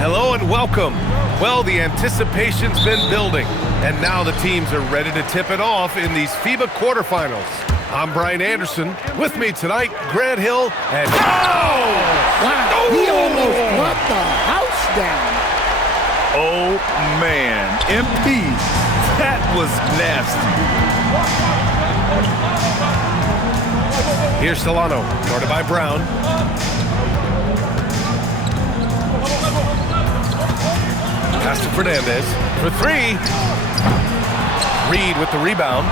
Hello and welcome. Well, the anticipation's been building, and now the teams are ready to tip it off in these FIBA quarterfinals. I'm Brian Anderson. With me tonight, Grant Hill and... Oh! Wow, he almost brought the house down. Oh, man. MP, that was nasty. Here's Solano, guarded by Brown. Pass to Fernandez for three. Reed with the rebound.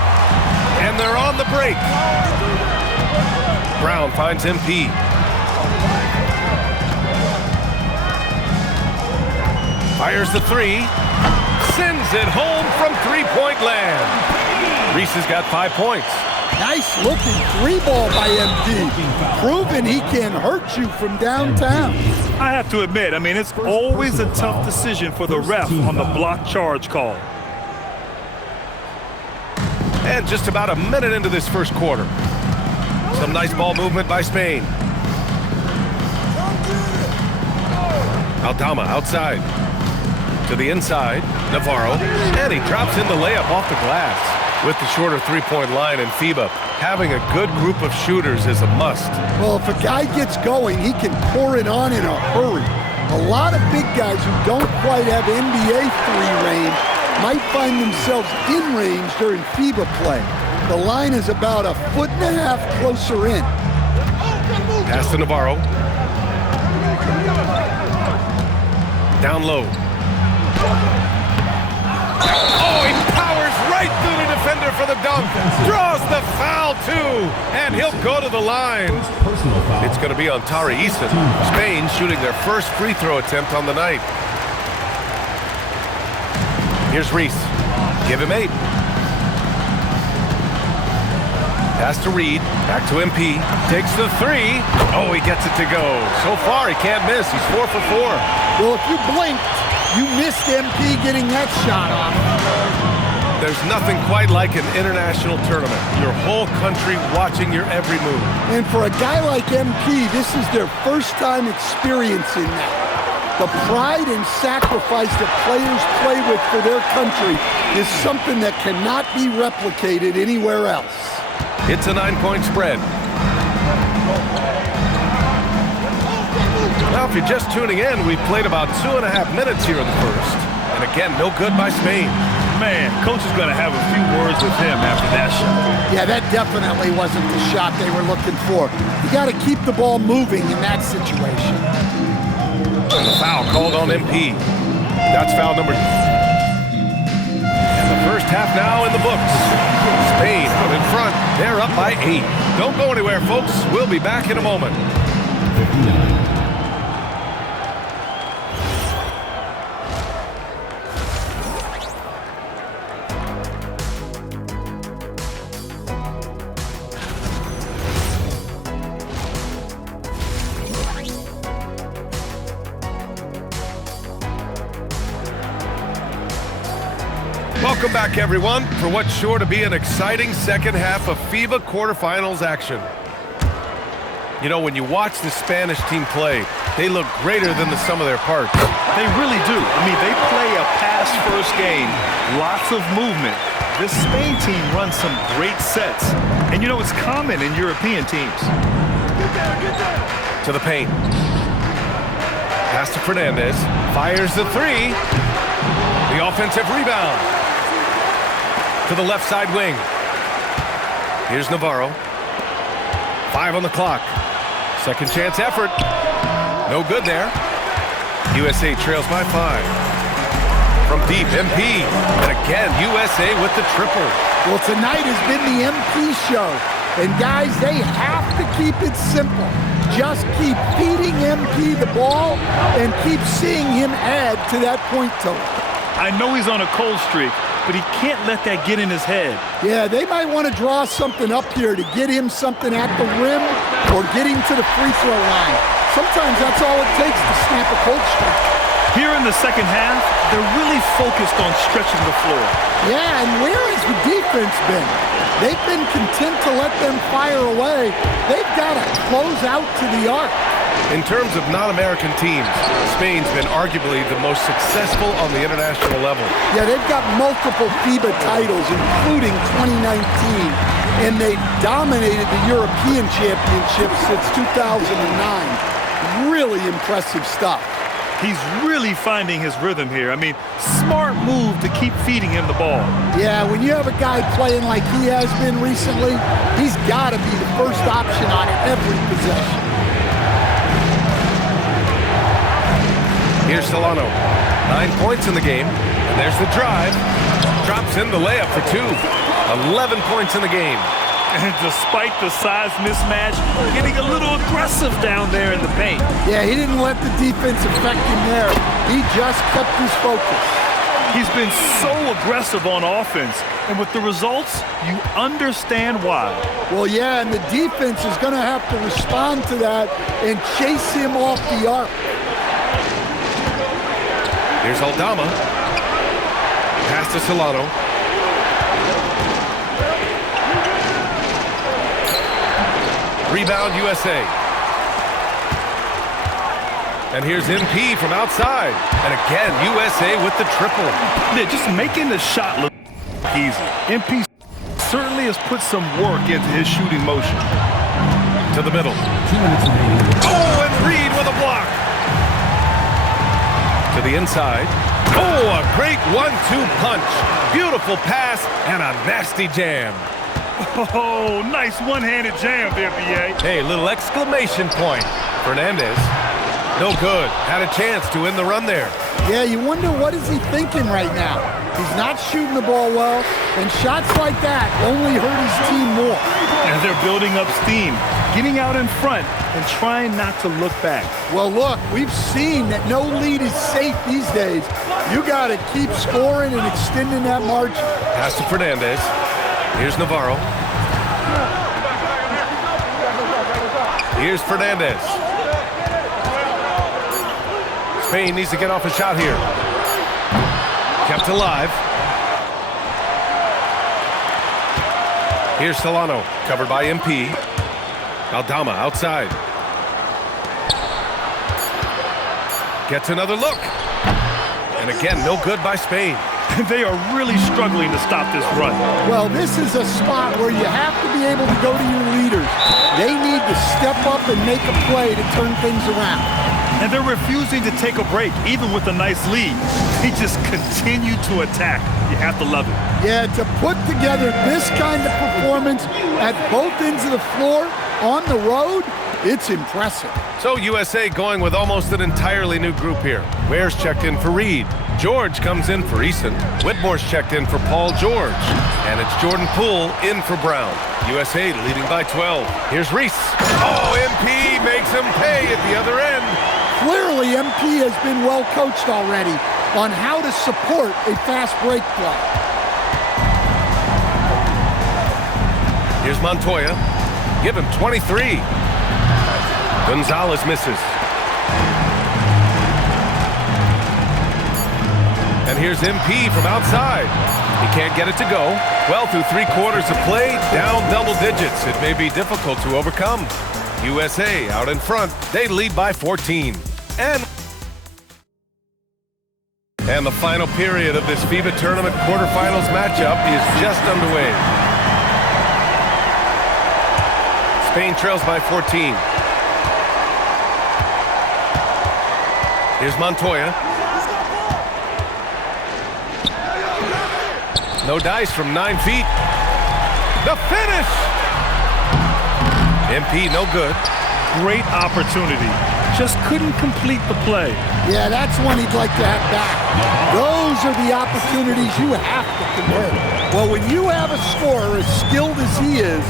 And they're on the break. Brown finds MP. Fires the three. Sends it home from three-point land. Reese has got 5 points. Nice looking three ball by MP. Proving he can hurt you from downtown. I have to admit, it's always a tough decision for the ref on the block charge call. And just about a minute into this first quarter. Some nice ball movement by Spain. Aldama outside. To the inside, Navarro. And he drops in the layup off the glass. With the shorter three-point line in FIBA, having a good group of shooters is a must. Well, if a guy gets going, he can pour it on in a hurry. A lot of big guys who don't quite have NBA three range might find themselves in range during FIBA play. The line is about 1.5 feet closer in. Pass to Navarro. Down low. Oh, he powers right through the defender for the dunk. Draws the foul, too. And he'll go to the line. It's going to be on Tari Eason. Spain shooting their first free throw attempt on the night. Here's Reese. Give him 8. Pass to Reed. Back to MP. Takes the three. Oh, he gets it to go. So far, he can't miss. He's 4 for 4. Well, if you blinked, you missed MP getting that shot off. There's nothing quite like an international tournament. Your whole country watching your every move. And for a guy like MP, this is their first time experiencing that. The pride and sacrifice that players play with for their country is something that cannot be replicated anywhere else. It's a 9-point spread. Now, if you're just tuning in, we've played about 2.5 minutes here in the first. And again, no good by Spain. Man, coach is going to have a few words with him after that shot. Yeah, that definitely wasn't the shot they were looking for. You got to keep the ball moving in that situation. And the foul called on MP. That's foul number 2. And the first half now in the books. Spain out in front. They're up by 8. Don't go anywhere, folks. We'll be back in a moment. 59. Welcome back, everyone, for what's sure to be an exciting second half of FIBA quarterfinals action. You know, when you watch the Spanish team play, they look greater than the sum of their parts. They really do. They play a pass-first game, lots of movement. This Spain team runs some great sets. And, it's common in European teams. To the paint. Pass to Fernandez. Fires the three. The offensive rebound. To the left side wing. Here's Navarro. 5 on the clock. Second chance effort. No good there. USA trails by 5. From deep, MP. And again, USA with the triple. Well, tonight has been the MP show. And guys, they have to keep it simple. Just keep feeding MP the ball and keep seeing him add to that point total. I know he's on a cold streak, but he can't let that get in his head. Yeah, they might want to draw something up here to get him something at the rim or get him to the free throw line. Sometimes that's all it takes to snap a cold streak. Here in the second half, they're really focused on stretching the floor. Yeah, and where has the defense been? They've been content to let them fire away. They've got to close out to the arc. In terms of non-American teams, Spain's been arguably the most successful on the international level. Yeah, they've got multiple FIBA titles, including 2019, and they've dominated the European Championship since 2009. Really impressive stuff. He's really finding his rhythm here. I mean, smart move to keep feeding him the ball. Yeah, when you have a guy playing like he has been recently, he's got to be the first option on every possession. Here's Solano. 9 points in the game, and there's the drive. Drops in the layup for 2. 11 points in the game. And despite the size mismatch, getting a little aggressive down there in the paint. Yeah, he didn't let the defense affect him there. He just kept his focus. He's been so aggressive on offense, and with the results, you understand why. Well, yeah, and the defense is going to have to respond to that and chase him off the arc. Here's Aldama. Pass to Solano. Rebound USA. And here's MP from outside. And again, USA with the triple. Yeah, just making the shot look easy. MP certainly has put some work into his shooting motion. To the middle. Oh, and Reed with a block. To the inside. Oh, a great 1-2 punch. Beautiful pass and a nasty jam. Oh, nice one-handed jam there, B.A. Hey, little exclamation point. Fernandez. No good. Had a chance to win the run there. Yeah, you wonder what is he thinking right now. He's not shooting the ball well, and shots like that only hurt his team more. And they're building up steam, getting out in front and trying not to look back. Well, look, we've seen that no lead is safe these days. You got to keep scoring and extending that margin. Pass to Fernandez. Here's Navarro. Here's Fernandez. Spain needs to get off a shot here. Kept alive. Here's Solano, covered by MP. Aldama outside. Gets another look. And again, no good by Spain. They are really struggling to stop this run. Well, this is a spot where you have to be able to go to your leaders. They need to step up and make a play to turn things around. And they're refusing to take a break, even with a nice lead. They just continue to attack. You have to love it. Yeah, to put together this kind of performance at both ends of the floor on the road, it's impressive. So USA going with almost an entirely new group here. Ware's checked in for Reed. George comes in for Eason. Whitmore's checked in for Paul George. And it's Jordan Poole in for Brown. USA leading by 12. Here's Reese. Oh, MP makes him pay at the other end. Clearly, MP has been well coached already on how to support a fast break play. Here's Montoya. Give him 23. Gonzalez misses. And here's MP from outside. He can't get it to go. Well, through 3 quarters of play, down double digits. It may be difficult to overcome. USA out in front. They lead by 14. And the final period of this FIBA tournament quarterfinals matchup is just underway. Spain trails by 14. Here's Montoya. No dice from 9 feet. The finish! MP no good. Great opportunity. Just couldn't complete the play. Yeah, that's one he'd like to have back. Those are the opportunities you have to convert. Well, when you have a scorer as skilled as he is,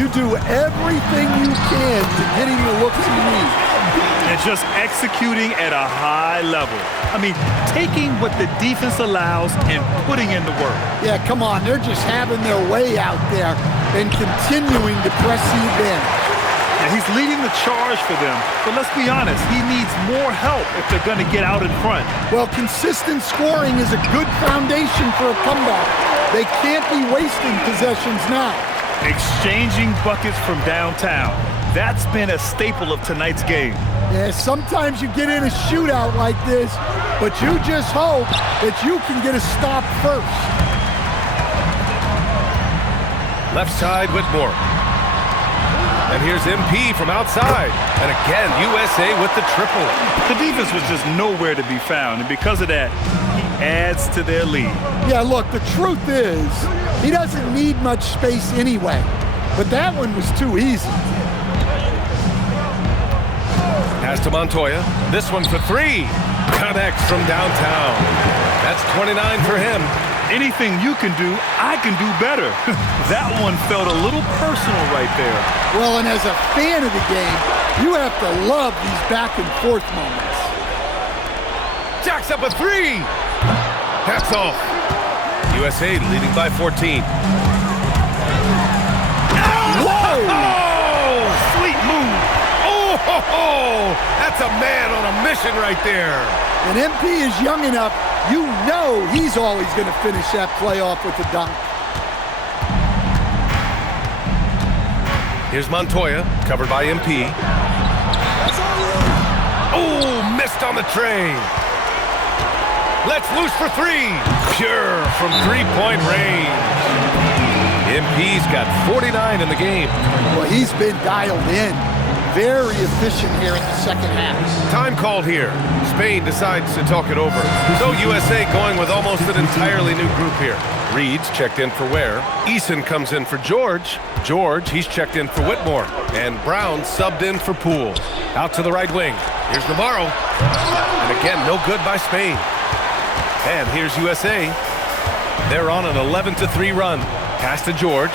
you do everything you can to get him the looks he needs. And just executing at a high level. I mean, taking what the defense allows and putting in the work. Yeah, come on. They're just having their way out there and continuing to press the advantage. And he's leading the charge for them. But let's be honest, he needs more help if they're going to get out in front. Well, consistent scoring is a good foundation for a comeback. They can't be wasting possessions now. Exchanging buckets from downtown. That's been a staple of tonight's game. Yeah, sometimes you get in a shootout like this, but you just hope that you can get a stop first. Left side, Whitmore. And here's MP from outside. And again, USA with the triple. The defense was just nowhere to be found, and because of that, he adds to their lead. Yeah, look, the truth is, he doesn't need much space anyway. But that one was too easy. Pass to Montoya. This one for three. Connects from downtown. That's 29 for him. Anything you can do, I can do better. That one felt a little personal right there. Well, and as a fan of the game, you have to love these back and forth moments. Jacks up a three. That's off. USA leading by 14. Whoa! Oh, sweet move. Oh, that's a man on a mission right there. And MP is young enough, you know he's always going to finish that play off with a dunk. Here's Montoya, covered by MP. Oh, missed on the tray. Let's loose for three. Pure from three-point range. MP's got 49 in the game. Well, he's been dialed in. Very efficient here in the second half. Time called here. Spain decides to talk it over. So USA going with almost an entirely new group here. Reed's checked in for Ware. Eason comes in for George. George, he's checked in for Whitmore. And Brown subbed in for Poole. Out to the right wing. Here's Navarro. And again, no good by Spain. And here's USA. They're on an 11-3 run. Pass to George.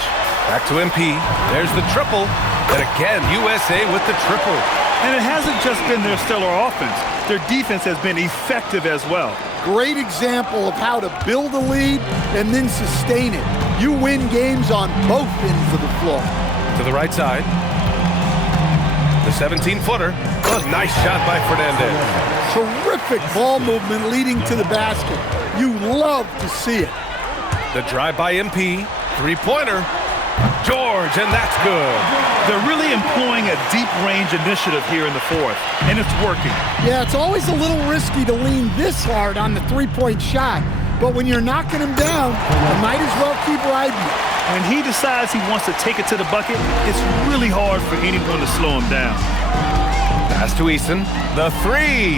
Back to MP. There's the triple. And again, USA with the triple. And it hasn't just been their stellar offense. Their defense has been effective as well. Great example of how to build a lead and then sustain it. You win games on both ends of the floor. To the right side. The 17-footer. Oh, nice shot by Fernandez. Terrific ball movement leading to the basket. You love to see it. The drive by MP. Three-pointer. George, and that's good. They're really employing a deep-range initiative here in the fourth, and it's working. Yeah, it's always a little risky to lean this hard on the three-point shot, but when you're knocking him down, you might as well keep riding it. When he decides he wants to take it to the bucket, it's really hard for anyone to slow him down. Pass to Eason. The three.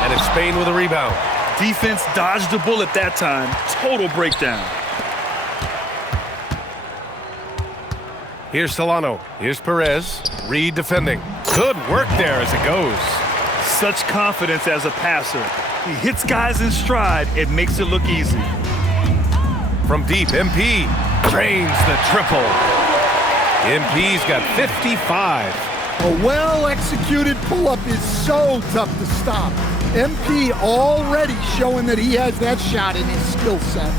And it's Spain with a rebound. Defense dodged a bullet that time. Total breakdown. Here's Solano. Here's Perez. Reed defending. Good work there as it goes. Such confidence as a passer. He hits guys in stride. It makes it look easy. From deep, MP drains the triple. MP's got 55. A well-executed pull-up is so tough to stop. MP already showing that he has that shot in his skill set.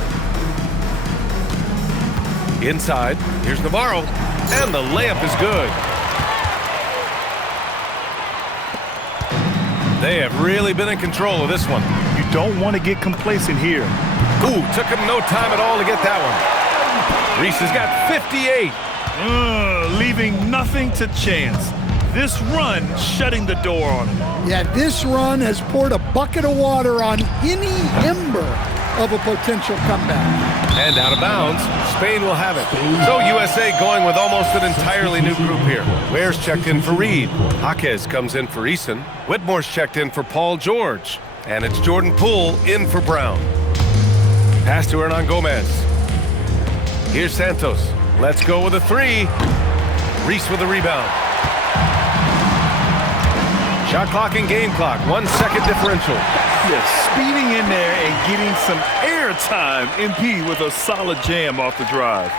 Inside, here's Navarro, and the layup is good. They have really been in control of this one. You don't want to get complacent here. Ooh, took him no time at all to get that one. Reese has got 58. Leaving nothing to chance. This run shutting the door on him. Yeah, this run has poured a bucket of water on any ember of a potential comeback. And out of bounds, Spain will have it. So USA going with almost an entirely new group here. Ware's checked in for Reed. Jaquez comes in for Eason. Whitmore's checked in for Paul George. And it's Jordan Poole in for Brown. Pass to Hernan Gomez. Here's Santos. Let's go with a three. Reese with the rebound. Shot clock and game clock. 1 second differential. Yes, speeding in there and getting some air time. MP with a solid jam off the drive.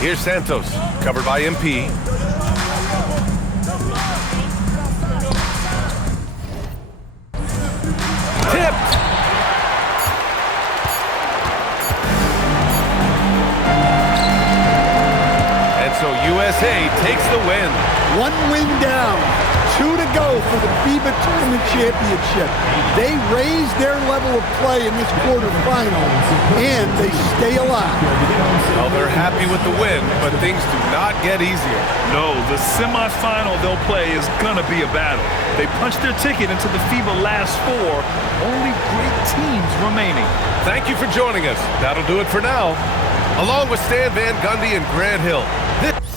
Here's Santos, covered by MP. Tipped. And so USA takes the win. One wing down, 2 to go for the FIBA Tournament Championship. They raise their level of play in this quarterfinal, and they stay alive. Well, they're happy with the win, but things do not get easier. No, the semifinal they'll play is going to be a battle. They punched their ticket into the FIBA last four. Only great teams remaining. Thank you for joining us. That'll do it for now. Along with Stan Van Gundy and Grant Hill, this